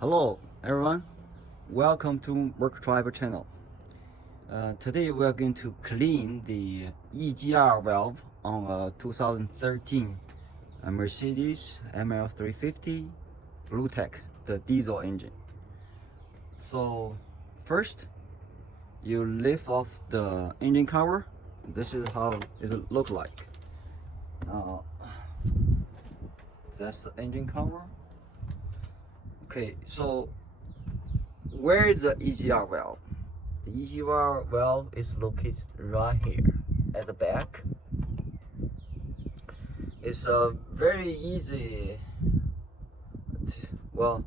Hello everyone, welcome to Work Driver channel. Today we are going to clean the EGR valve on a 2013 Mercedes ML350 Bluetec, the diesel engine. So first, you lift off the engine cover. This is how it look like. That's the engine cover. Okay, so where is the EGR valve? The EGR valve is located right here at the back. It's very easy. Well,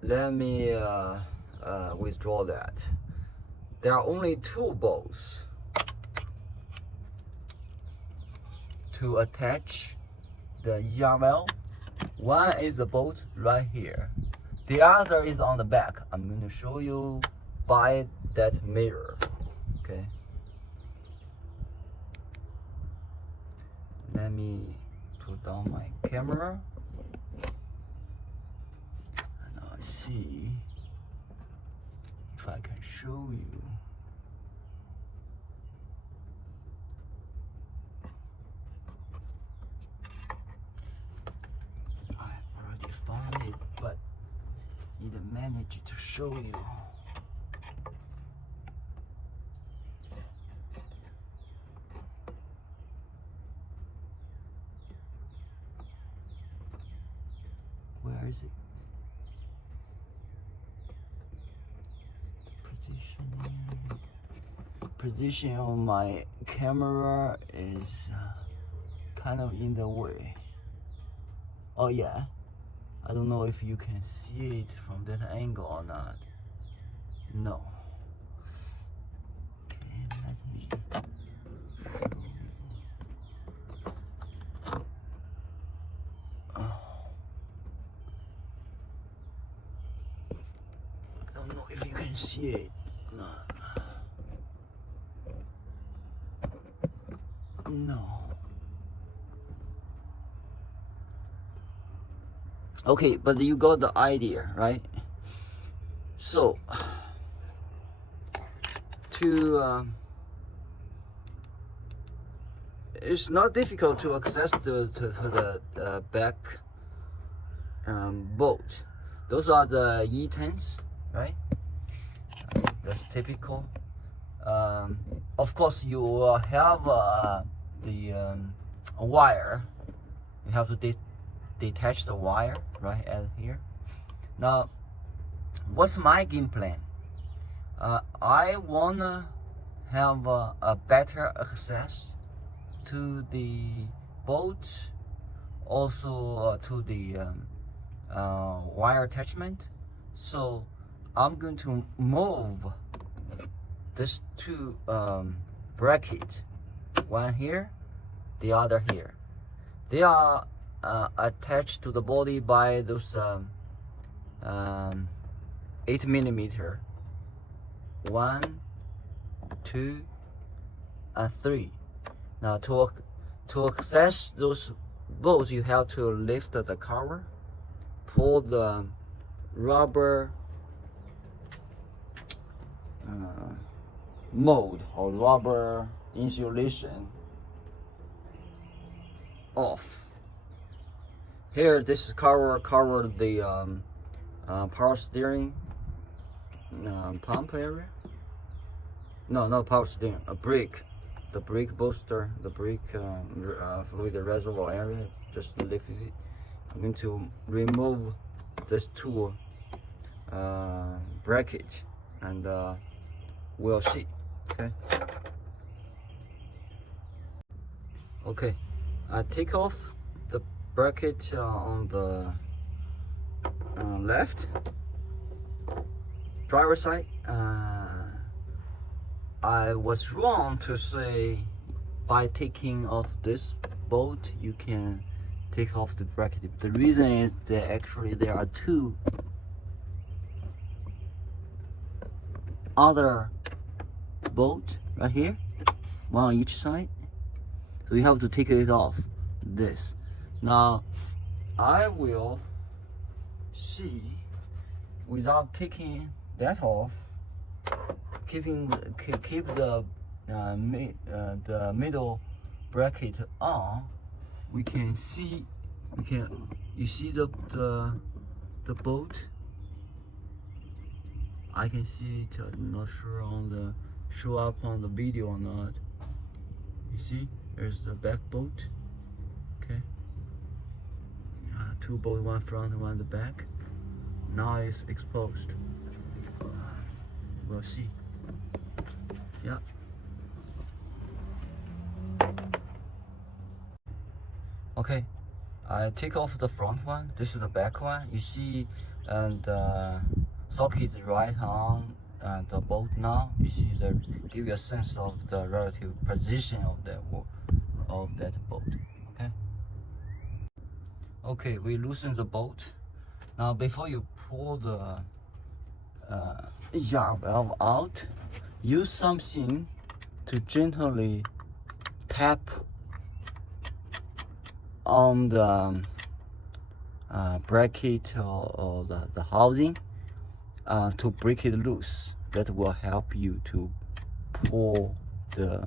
let me withdraw that. There are only two bolts to attach the EGR valve. One is the bolt right here. The other is on the back. I'm going to show you by that mirror. Okay. Let me put down my camera. And I'll see if I can show you. Found it, but didn't manage to show you. Where is it? The position of my camera is kind of in the way. Oh yeah. I don't know if you can see it from that angle or not. No. Okay, let me show you. Oh. I don't know if you can see it or not. No. Okay, but you got the idea, right? So, it's not difficult to access to the back bolt. Those are the E10s, right? That's typical. Of course, you will have the wire. You have to detach the wire right at here. Now, what's my game plan? I wanna have a better access to the bolt, also to the wire attachment. So I'm going to move these two brackets, one here, the other here. They are attached to the body by those 8mm. 1, 2, and 3. Now to access those bolts, you have to lift the cover, pull the rubber mold or rubber insulation off. Here, this is cover the power steering pump area. No, not power steering. A brake, the brake booster, the brake fluid reservoir area. Just lift it. I'm going to remove this two bracket, and we'll see. Okay. Okay. I take off the bracket on the left driver side. I was wrong to say by taking off this bolt you can take off the bracket. The reason is that actually there are two other bolts right here, one on each side. So you have to take it off this. Now I will see, without taking that off, keep the middle bracket on, we can see, you see the bolt. I can see it. I'm not sure show up on the video or not. You see, there's the back bolt. Okay, two bolts, one front, one the back. Now it's exposed. We'll see. Yeah. Okay, I take off the front one. This is the back one. You see, and socket is right on the bolt now. You see, give you a sense of the relative position of that bolt. Okay. Okay, we loosen the bolt. Now, before you pull the EGR valve out, use something to gently tap on the bracket or the housing to break it loose. That will help you to pull the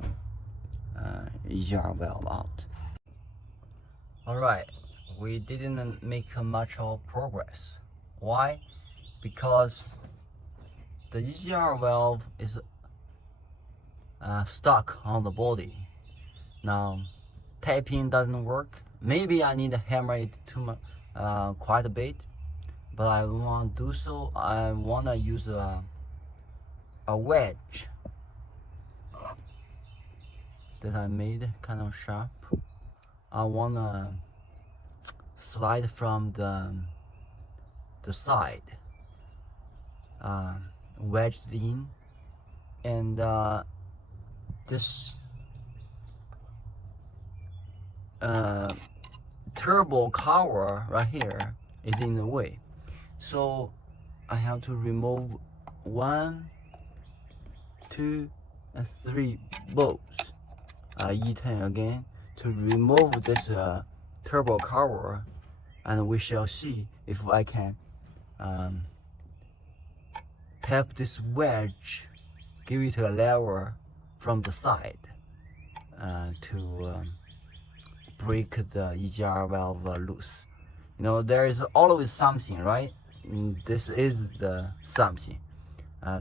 EGR valve out. Alright, we didn't make much of progress. Why? Because the EGR valve is stuck on the body. Now, tapping doesn't work. Maybe I need to hammer it quite a bit, but I won't do so. I want to use a wedge that I made kind of sharp. I want to slide from the side, wedge it in, and this turbo cover right here is in the way, so I have to remove 1, 2, and 3 bolts. E10 again to remove this turbo cover, and we shall see if I can tap this wedge, give it a lever from the side to break the EGR valve loose. You know, there is always something, right? This is the something.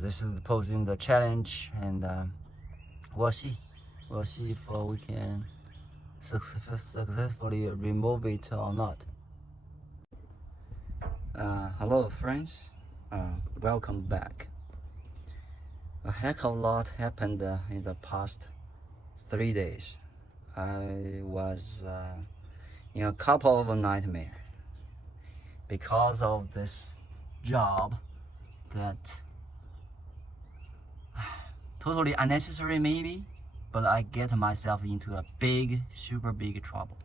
This is posing the challenge, and we'll see if we can successfully remove it or not. Hello friends, welcome back. A heck of a lot happened in the past 3 days. I was in a couple of nightmares because of this job that totally unnecessary maybe, but I get myself into a super big trouble.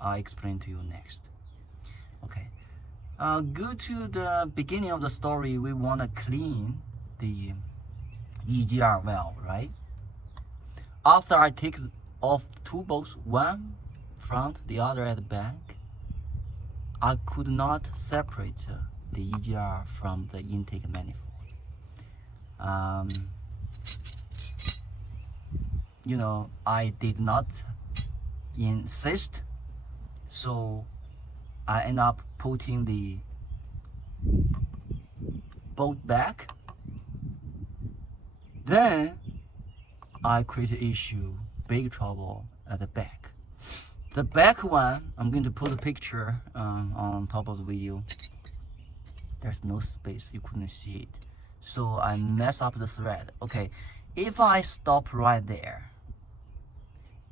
I'll explain to you next. Okay, go to the beginning of the story. We want to clean the EGR valve, right? After I take off 2 bolts, one front, the other at the back, I could not separate the EGR from the intake manifold. You know, I did not insist, so I end up putting the bolt back. Then I create an issue, big trouble at the back. The back one, I'm going to put a picture on top of the video. There's no space, you couldn't see it. So I mess up the thread. Okay, if I stop right there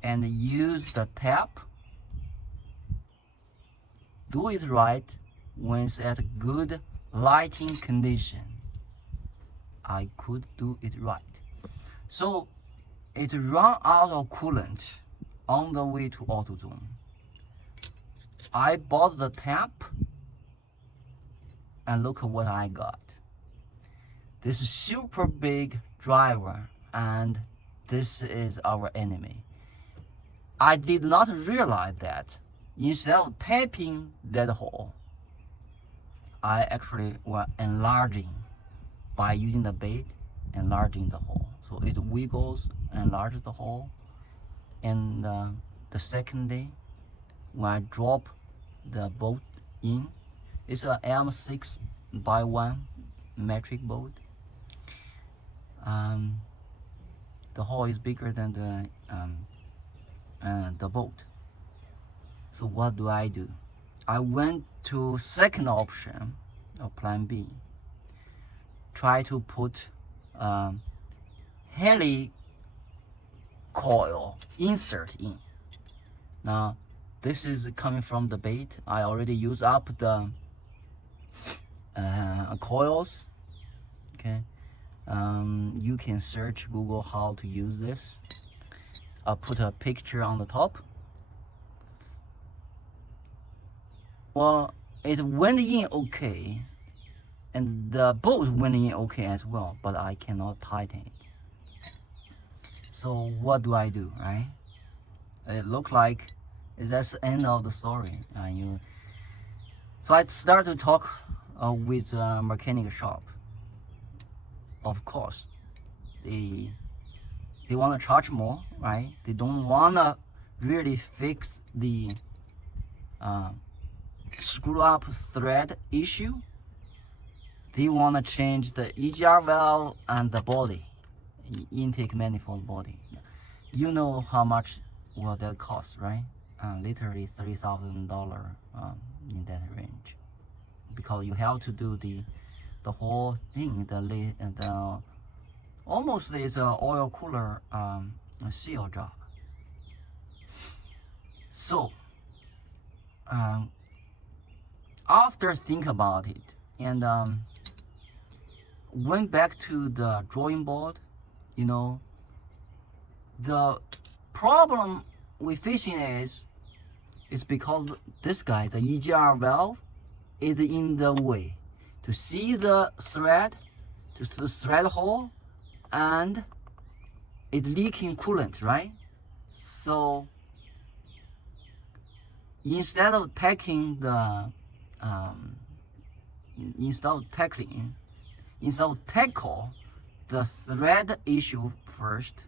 and use the tap, do it right when it's at good lighting condition, I could do it right. So it ran out of coolant on the way to AutoZone. I bought the tap, and look at what I got. This is super big driver, and this is our enemy. I did not realize that instead of tapping that hole, I actually was enlarging by using the bait, enlarging the hole. So it wiggles, enlarges the hole. And the second day, when I drop the boat in, it's a M6x1 metric boat. The hole is bigger than the boat. So what do? I went to second option, or plan B. Try to put helicoil insert in. Now this is coming from the bait. I already used up the coils. Okay, you can search Google how to use this. I'll put a picture on the top. Well, it went in okay, and the bolt went in okay as well, but I cannot tighten it. So what do, right? It looked like that's the end of the story. So I started to talk with a mechanic shop. Of course, they want to charge more, right? They don't want to really fix the screw up thread issue. They want to change the EGR valve and the body, intake manifold body. You know how much will that cost, right? Literally $3,000 in that range, because you have to do the whole thing. The almost is an oil cooler seal job. So after think about it and went back to the drawing board, the problem we're facing is because this guy, the EGR valve, is in the way to see the thread, to the thread hole, and it's leaking coolant, right? So instead of tackling tackle the thread issue first,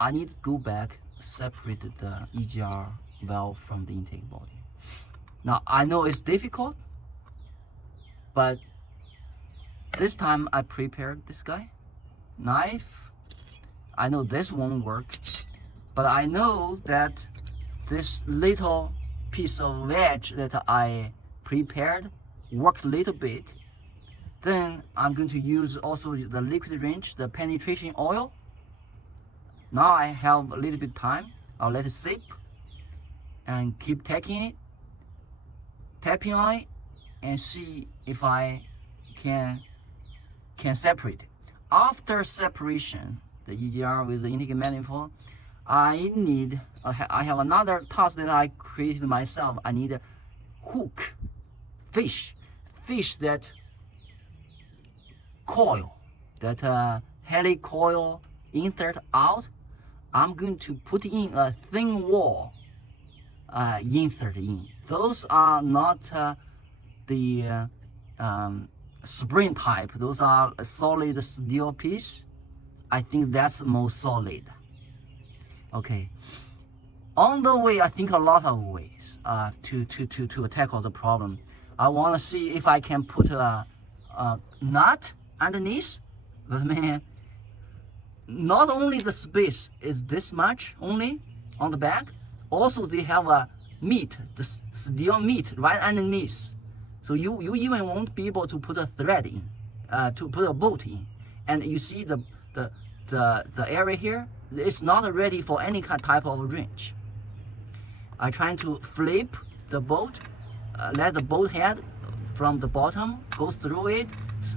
I need to go back, separate the EGR valve from the intake body. Now I know it's difficult, but this time I prepared this guy, knife. I know this won't work, but I know that this little piece of wedge that I prepared worked a little bit. Then I'm going to use also the liquid wrench, the penetration oil. Now I have a little bit time. I'll let it sip and keep tapping on it, and see if I can separate it. After separation, the EGR with the intake manifold, I have another task that I created myself. I need a hook, fish that coil, that helicoil insert out. I'm going to put in a thin wall insert in. Those are not the spring type. Those are a solid steel piece. I think that's more solid. Okay. On the way, I think a lot of ways to tackle the problem. I want to see if I can put a nut underneath. But man, not only the space is this much only on the back, also they have a meat, the steel meat right underneath. So you even won't be able to put a thread in, to put a bolt in. And you see the area here, it's not ready for any type of wrench. I'm trying to flip the bolt, let the bolt head from the bottom go through it,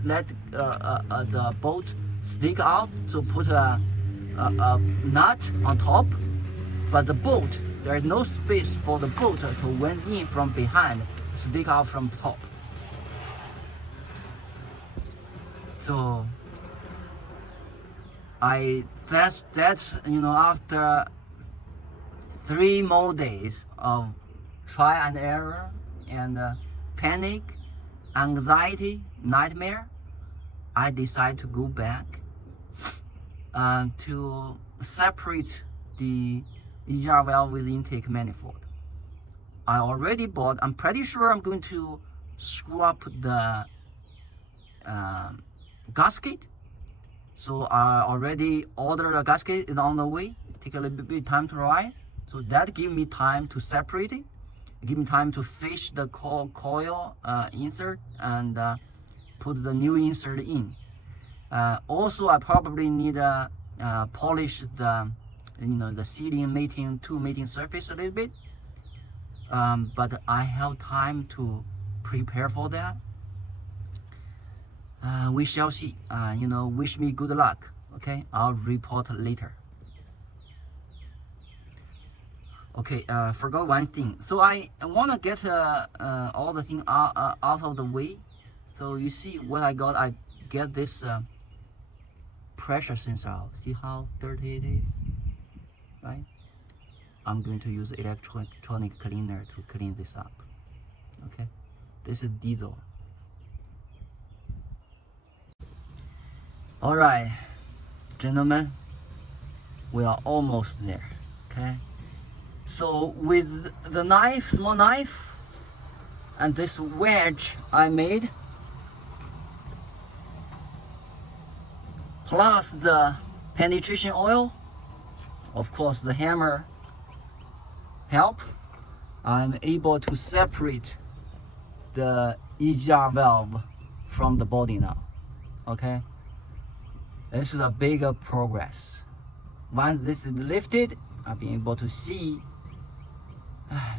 let the bolt stick out, to put a nut on top. But the bolt, there is no space for the bolt to went in from behind, stick out from the top. So that's after 3 more days of try and error and panic, anxiety, nightmare, I decide to go back to separate the EGR valve with intake manifold. I already bought, I'm pretty sure I'm going to screw up the gasket. So I already ordered a gasket, it's on the way. Take a little bit time to arrive. So that give me time to separate it. Give me time to fish the coil insert and put the new insert in. Also, I probably need to polish the the sealing mating surface a little bit. But I have time to prepare for that. We shall see. Wish me good luck. Okay, I'll report later. Okay, forgot one thing. So I want to get all the thing out of the way. So you see what I got. I get this pressure sensor out. See how dirty it is, right? I'm going to use electronic cleaner to clean this up. Okay, this is diesel. All right, gentlemen, we are almost there. Okay, so with the knife, small knife, and this wedge I made, plus the penetration oil, of course the hammer help, I'm able to separate the EGR valve from the body now. Okay, this is a bigger progress. Once this is lifted, I'll be able to see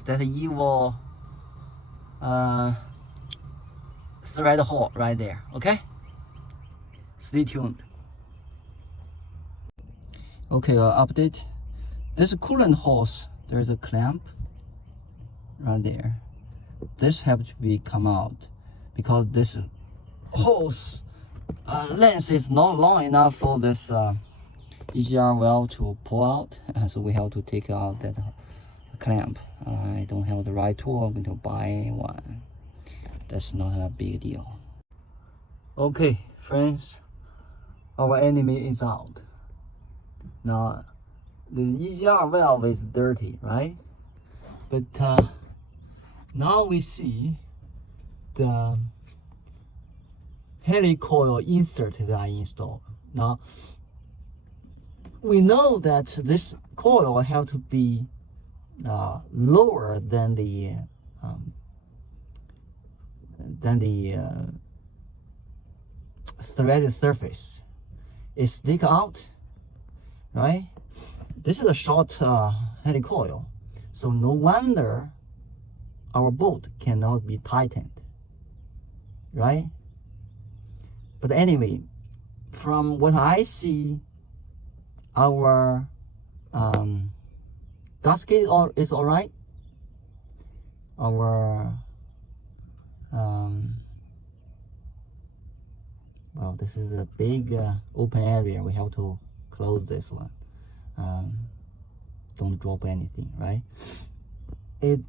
that evil thread hole right there. Okay, stay tuned. Okay, update. This coolant hose, there's a clamp right there. This has to be come out because this hose length is not long enough for this EGR valve to pull out, so we have to take out that clamp. I don't have the right tool. I'm going to buy one. That's not a big deal. Okay, friends, our enemy is out. Now, the EGR valve is dirty, right? But now we see the helicoil insert that I installed. Now, we know that this coil have to be lower than the threaded surface. It stick out, right? This is a short helicoil, so no wonder our bolt cannot be tightened, right? But anyway, from what I see, our gasket is all right. Our well, this is a big open area. We have to close this one. Don't drop anything, right? It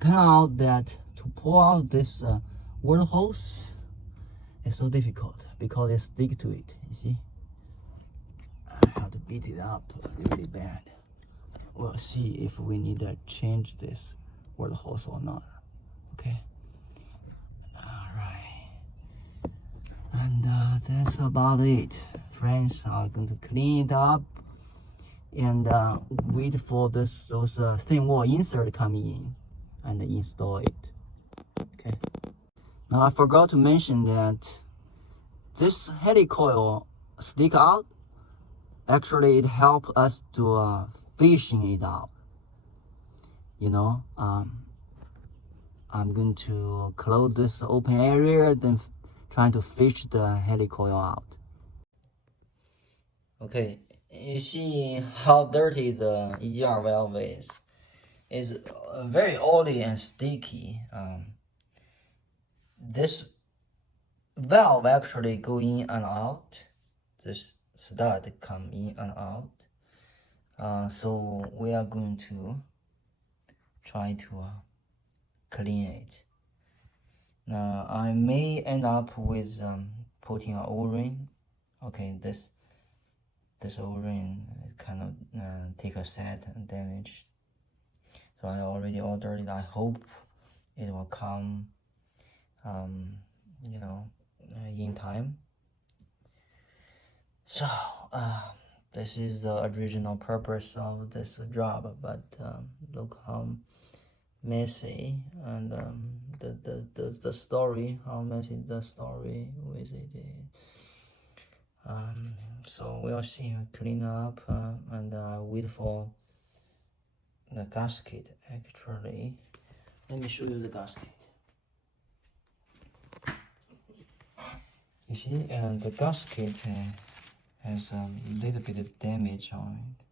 turned out that to pull out this water hose is so difficult because it stick to it. You see, I have to beat it up really bad. We'll see if we need to change this water hose or not. Okay. All right. And that's about it, friends. I'm going to clean it up and wait for those thin wall insert come in and install it. Okay. Now I forgot to mention that this helicoil stick out. Actually, it helps us to fishing it out. I'm going to close this open area, then trying to fish the helicoil out. Okay, you see how dirty the EGR valve is. It's very oily and sticky. This valve actually go in and out. This stud come in and out. So we are going to try to clean it. I may end up with putting an O-ring. Okay, this O-ring kind of take a set and damage. So I already ordered it. I hope it will come, you know, in time. So this is the original purpose of this job, but look how messy and the story, how messy the story with it is. So we'll see, clean up and wait for the gasket. Actually, let me show you the gasket. You see, the gasket has a little bit of damage on it.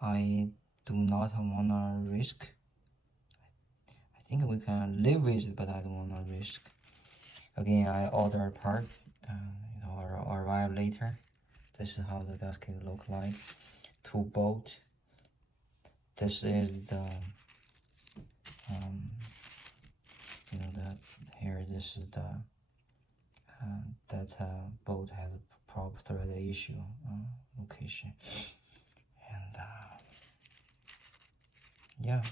I do not wanna risk. I think we can live with it, but I don't wanna risk. Again, I order a part, it will arrive later. This is how the gasket look like. 2 bolts. This is the you know, that here, this is the that bolt has a probe thread issue location, and yeah,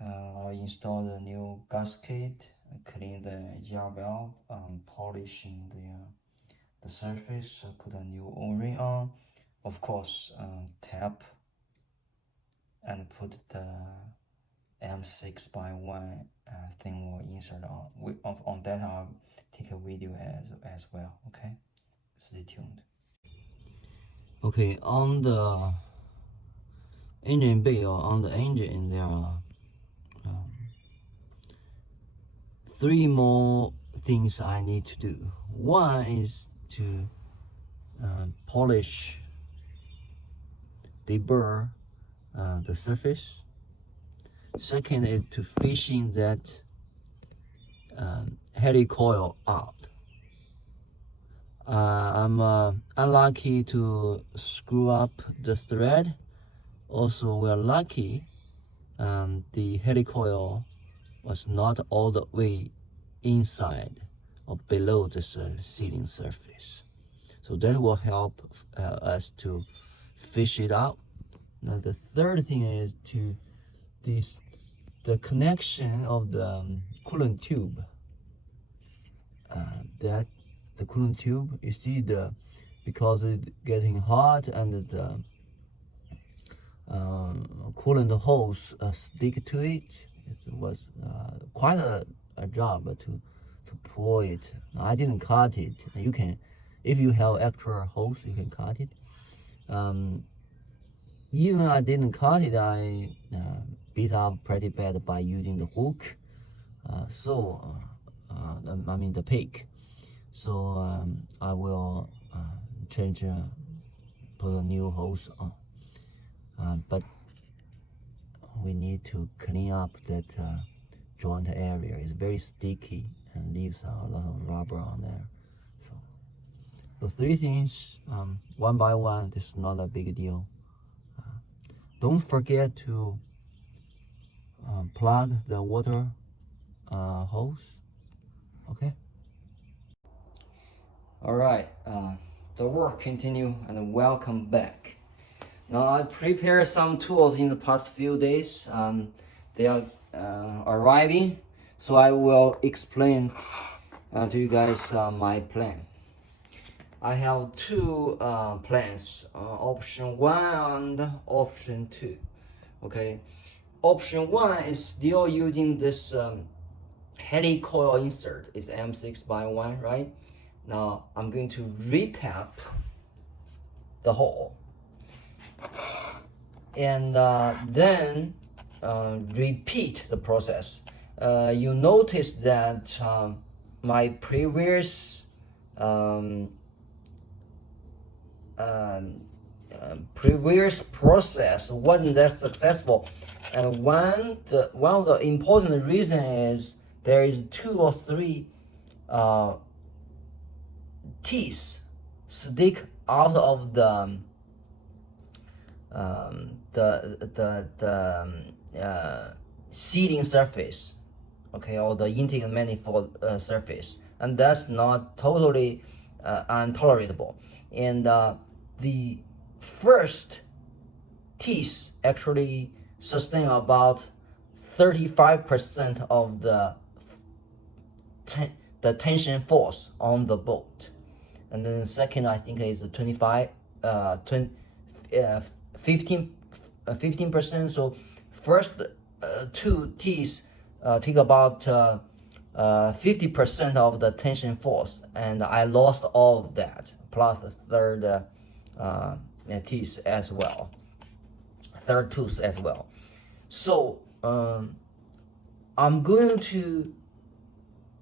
I'll install the new gasket, clean the EGR valve, polishing the surface, put a new O-ring on, of course, tap and put the M6x1 thin wall insert on. On that, I'll take a video as well. Okay, stay tuned. Okay, on the engine bay or on the engine, there are 3 more things I need to do. One is to polish, deburr the surface. Second is to fishing that helicoil out. I'm unlucky to screw up the thread. Also, we're lucky the helicoil was not all the way inside or below the sealing surface. So that will help us to fish it out. Now the third thing is to the connection of the coolant tube. That the coolant tube, you see, because it's getting hot and the coolant hose stick to it. It was quite a job to pull it. I didn't cut it. You can, if you have extra hose, you can cut it. Even I didn't cut it, I beat up pretty bad by using the hook. I mean the pick. So I will change, put a new hose on. But we need to clean up that joint area. It's very sticky and leaves a lot of rubber on there. So the 3 things, one by one. This is not a big deal. Don't forget to plug the water hose. Okay. All right. The work continue, and welcome back. Now I prepared some tools in the past few days. They are arriving, so I will explain to you guys my plan. I have 2 plans, option 1 and option 2. Okay, option 1 is still using this helicoil insert. It's M6x1, right? Now I'm going to retap the hole and then repeat the process. You notice that my previous process wasn't that successful, and one of the important reasons is there is 2 or 3 teeth stick out of the sealing surface. okay, or the intake manifold surface, and that's not totally intolerable. And the first teeth actually sustain about 35% of the tension force on the bolt, and then second I think is 25 20 15%. So first two teeth take about 50% of the tension force, and I lost all of that plus the third teeth as well, third tooth as well. So I'm going to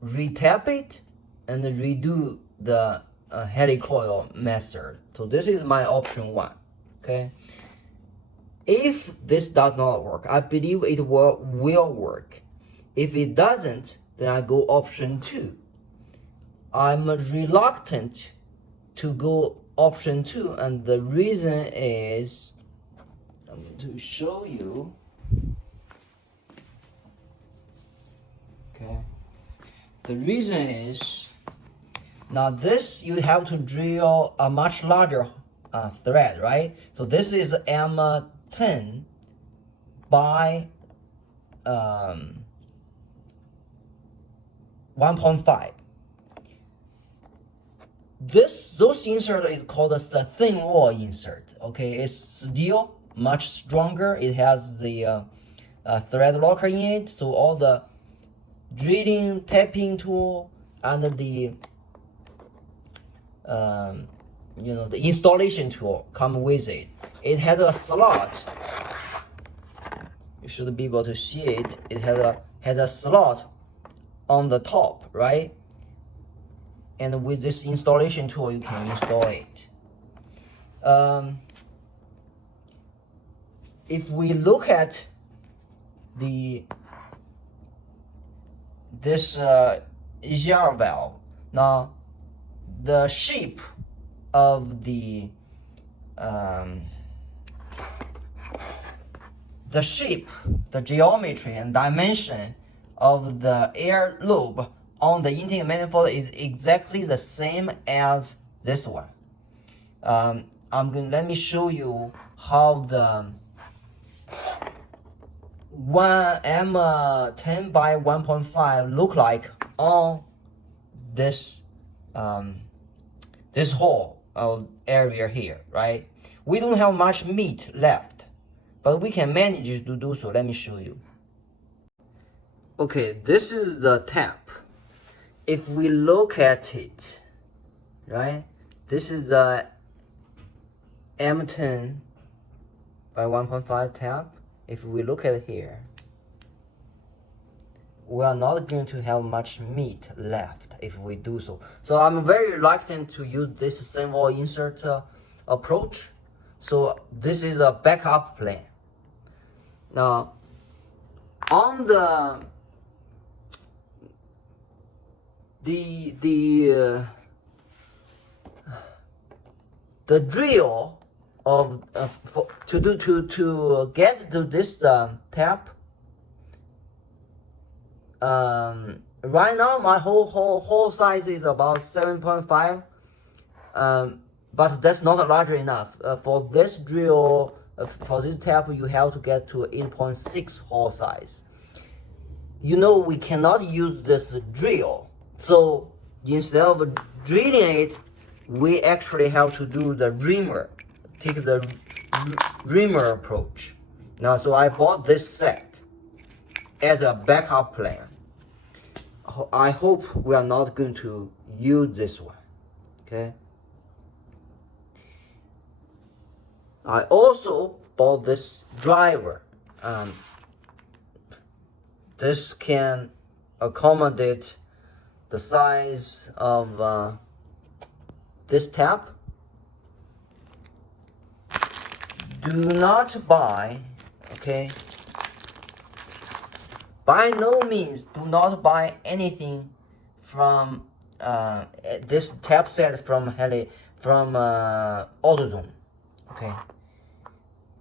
retap it and redo the helicoil method. So this is my option 1. Okay. If this does not work, I believe it will work. If it doesn't, then I go option 2. I'm reluctant to go option 2, and the reason is, I'm going to show you. Okay. The reason is, now this you have to drill a much larger thread, right? So this is M10 by 1.5. Those insert is called as the thin wall insert. Okay, it's steel, much stronger. It has the thread locker in it, so all the drilling, tapping tool, and the the installation tool come with it. It has a slot. You should be able to see it. It has a slot on the top, right? And with this installation tool, you can install it. If we look at this EGR valve, now the shape of the geometry and dimension of the air lobe on the intake manifold is exactly the same as this one. Let me show you how the M10 by 1.5 look like on this this whole area here, right? We don't have much meat left, but we can manage to do so. Let me show you. Okay, this is the tap. If we look at it, right, this is the M10 by 1.5 tap. If we look at it here, we are not going to have much meat left if we do so. So I'm very reluctant to use this thin wall insert approach. So this is a backup plan. Now, on the drill of to get to this tap. Right now my whole size is about 7.5, but that's not large enough. For this drill, for this tap, you have to get to 8.6 hole size. You know, we cannot use this drill, so instead of drilling it, we actually have to do the reamer, take the reamer approach. Now, so I bought this set as a backup plan. I hope we are not going to use this one. Okay. I also bought this driver. This can accommodate the size of this tap. Do not buy, okay? By no means do not buy anything from this tap set from AutoZone. Okay,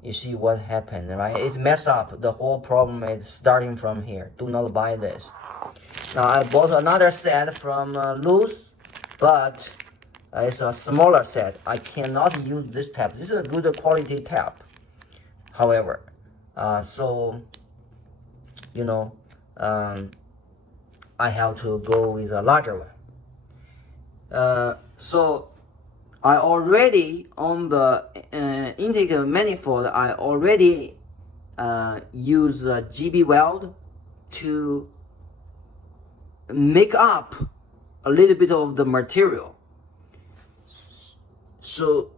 you see what happened, right? It messed up. The whole problem is starting from here. Do not buy this. Now I bought another set from Lowe's, but it's a smaller set. I cannot use this tab. This is a good quality tab. However, so you know, I have to go with a larger one. So I already on the intake manifold. I already use a GB weld to make up a little bit of the material. So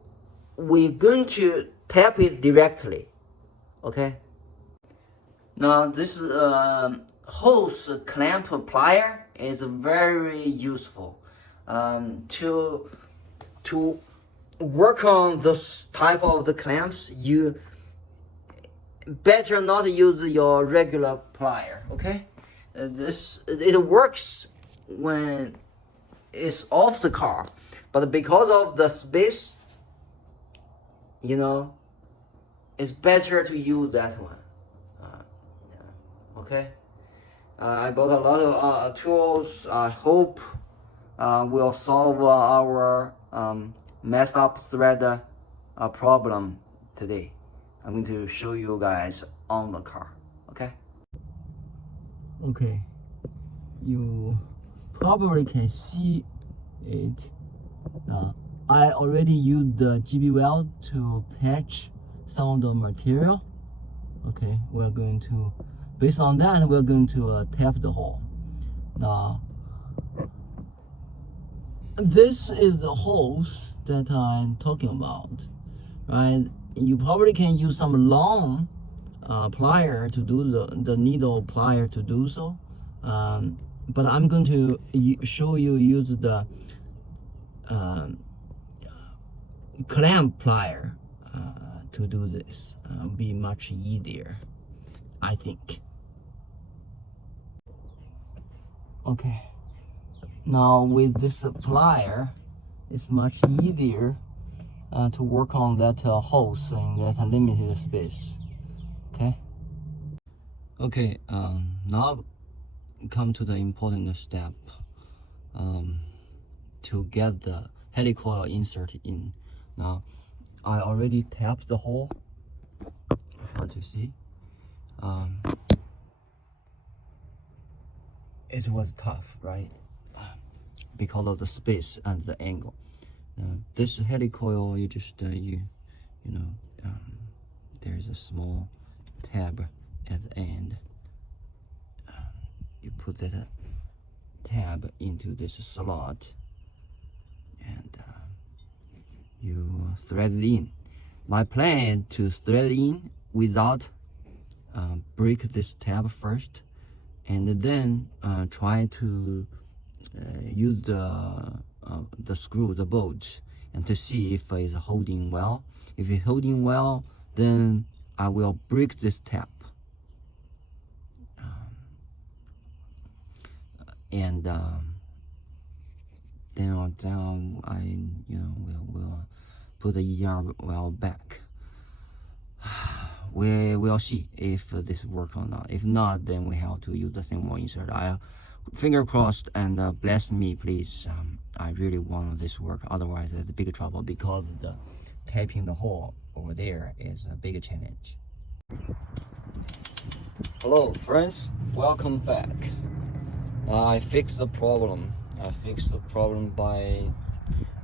we're going to tap it directly. Okay. Now this hose clamp plier is very useful to work on this type of the clamps. You better not use your regular plier. Okay, it works when it's off the car, but because of the space, you know, it's better to use that one. Okay, I bought a lot of tools. I hope will solve our messed up thread problem today. I'm going to show you guys on the car. Okay. Okay, you probably can see it. I already used the GB weld to patch some of the material. Okay, we're going to, based on that, we're going to tap the hole. Now, this is the hose that I'm talking about, right? You probably can use some long plier to do the needle plier to do so, but I'm going to show you use the clamp plier to do this. Be much easier, I think. Okay, now with this plier, it's much easier to work on that hose in that limited space. Okay, now come to the important step to get the helicoil insert in. Now I already tapped the hole, as you see. It was tough, right? Because of the space and the angle. This helicoil, you just you know, there's a small tab at the end. You put that tab into this slot and you thread it in. My plan is to thread in without break this tab first, and then try to use the screw, the bolt, and to see if it's holding well. If it's holding well, then I will break this tab, and then I will put the EGR well back. We will see if this works or not. If not, then we have to use the thin wall insert. Finger crossed, and bless me, please. I really want this work. Otherwise, it's a big trouble because the tapping the hole over there is a big challenge. Hello, friends. Welcome back. I fixed the problem. I fixed the problem by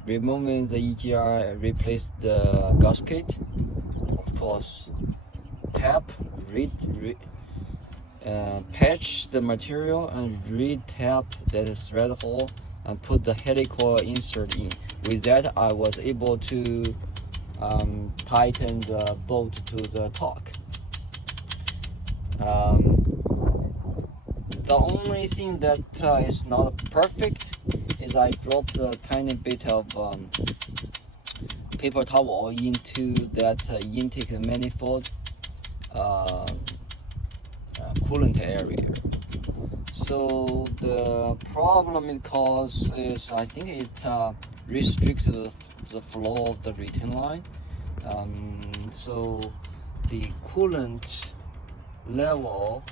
removing the EGR, replace the gasket. Of course, tap, patch the material and re-tap that thread hole and put the helicoil insert in. With that, I was able to tighten the bolt to the torque. The only thing that is not perfect is I dropped a tiny bit of paper towel into that intake manifold coolant area. So the problem it causes is, I think it restricted the flow of the return line. So the coolant level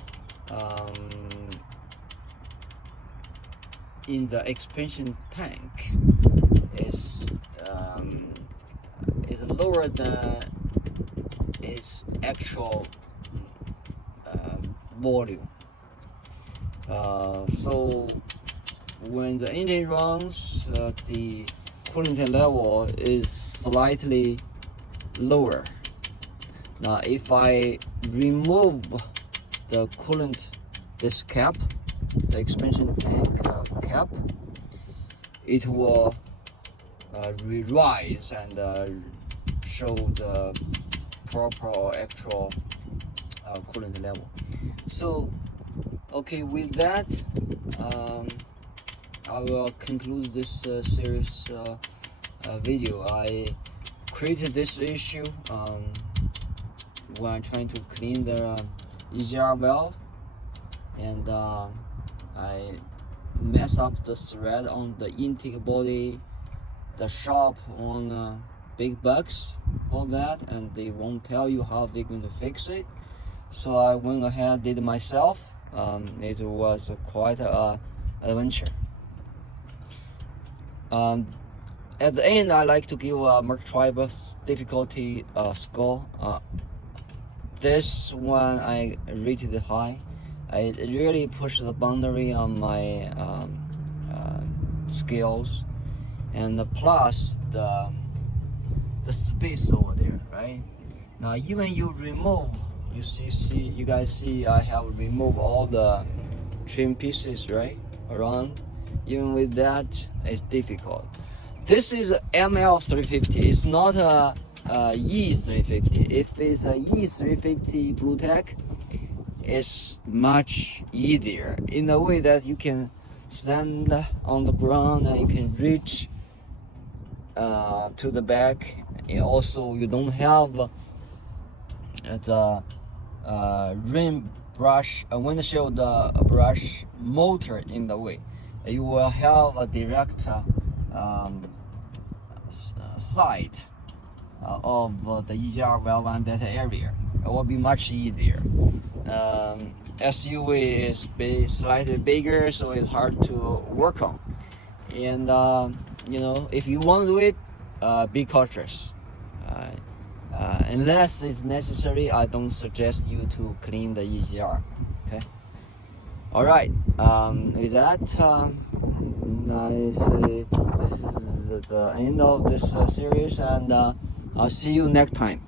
in the expansion tank is lower than its actual volume. So when the engine runs, the coolant level is slightly lower. Now if I remove the coolant, this cap, the expansion tank cap, it will rise and show the proper or actual coolant level. So okay, with that I will conclude this series video. I created this issue when I'm trying to clean the EGR valve, and I mess up the thread on the intake body, the shop on big bucks, all that, and they won't tell you how they're going to fix it. So I went ahead, did it myself. It was quite an adventure. At the end, I like to give ML350 difficulty score. This one I rated high. I really pushed the boundary on my skills, and plus the space over there, right? Now even you remove, you guys see I have removed all the trim pieces, right, around. Even with that, it's difficult. This is ML350. It's not a E350. If it's a E350 Bluetec, it's much easier in a way that you can stand on the ground and you can reach to the back, and also you don't have the rim brush, windshield brush motor in the way. You will have a direct sight of the EGR valve on that area. It will be much easier. SUV is slightly bigger, so it's hard to work on. And you know, if you want to do it, be cautious. Unless it's necessary, I don't suggest you to clean the EGR. Okay. All right. With that, I say this is the end of this series, and I'll see you next time.